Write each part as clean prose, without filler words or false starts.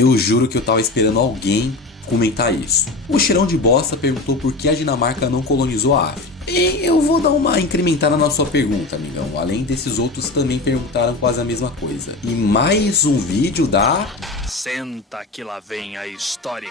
Eu juro que eu tava esperando alguém comentar isso. O Cheirão de Bosta perguntou por que a Dinamarca não colonizou a África. E eu vou dar uma incrementada na sua pergunta, amigão. Além desses outros também perguntaram quase a mesma coisa. E mais um vídeo da... Senta que lá vem a história.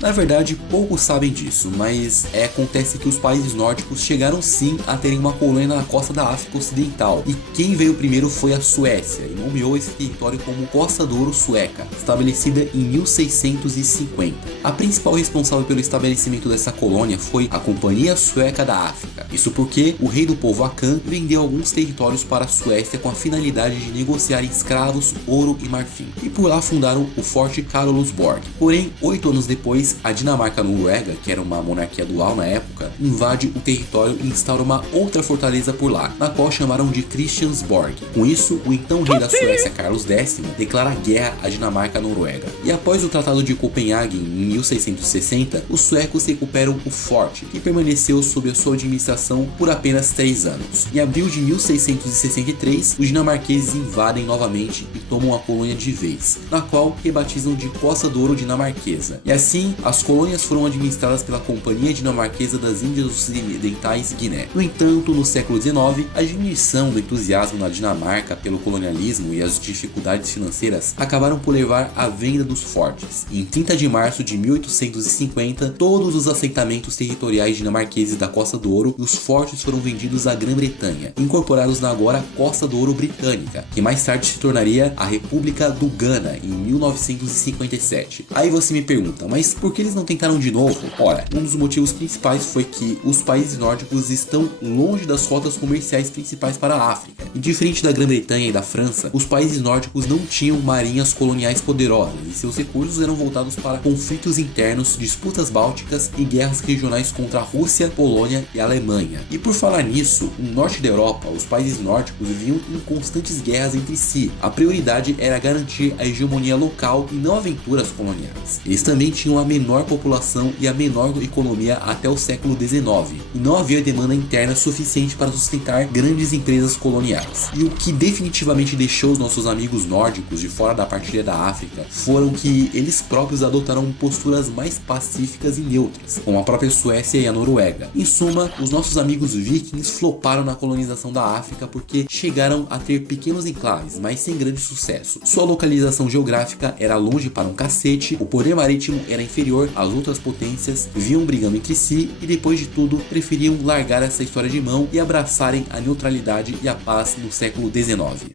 Na verdade, poucos sabem disso, mas acontece que os países nórdicos chegaram sim a terem uma colônia na costa da África Ocidental. E quem veio primeiro foi a Suécia, e nomeou esse território como Costa do Ouro Sueca, estabelecida em 1650. A principal responsável pelo estabelecimento dessa colônia foi a Companhia Sueca da África. Isso porque o rei do povo Akan vendeu alguns territórios para a Suécia com a finalidade de negociar escravos, ouro e marfim. E por lá fundaram o Forte Karolsborg. Porém, 8 anos depois, a Dinamarca-Noruega, que era uma monarquia dual na época, invade o território e instaura uma outra fortaleza por lá, na qual chamaram de Christiansborg. Com isso, o então rei da Suécia, Carlos X, declara guerra à Dinamarca-Noruega. E após o Tratado de Copenhague, em 1660, os suecos recuperam o forte, que permaneceu sob a sua administração por apenas 3 anos. Em abril de 1663, os dinamarqueses invadem novamente e tomam a colônia de vez, na qual rebatizam de Costa do Ouro Dinamarquesa. E assim, as colônias foram administradas pela Companhia Dinamarquesa das Índias Ocidentais Guiné. No entanto, no século XIX, a diminuição do entusiasmo na Dinamarca pelo colonialismo e as dificuldades financeiras acabaram por levar à venda dos fortes. Em 30 de março de 1850, todos os assentamentos territoriais dinamarqueses da Costa do Ouro e os fortes foram vendidos à Grã-Bretanha, incorporados na agora Costa do Ouro Britânica, que mais tarde se tornaria a República do Ghana em 1957. Aí você me pergunta, mas por que eles não tentaram de novo? Ora, um dos motivos principais foi que os países nórdicos estão longe das rotas comerciais principais para a África. E diferente da Grã-Bretanha e da França, os países nórdicos não tinham marinhas coloniais poderosas e seus recursos eram voltados para conflitos internos, disputas bálticas e guerras regionais contra a Rússia, Polônia e a Alemanha. E por falar nisso, no norte da Europa, os países nórdicos viviam em constantes guerras entre si. A prioridade era garantir a hegemonia local e não aventuras coloniais. Eles também tinham a menor população e a menor economia até o século XIX, e não havia demanda interna suficiente para sustentar grandes empresas coloniais. E o que definitivamente deixou os nossos amigos nórdicos de fora da partilha da África foram que eles próprios adotaram posturas mais pacíficas e neutras, como a própria Suécia e a Noruega. Em suma, os nossos amigos vikings floparam na colonização da África porque chegaram a ter pequenos enclaves, mas sem grande sucesso. Sua localização geográfica era longe para um cacete, o poder marítimo era inferior às outras potências, vinham brigando entre si e depois de tudo preferiam largar essa história de mão e abraçarem a neutralidade e a paz no século XIX.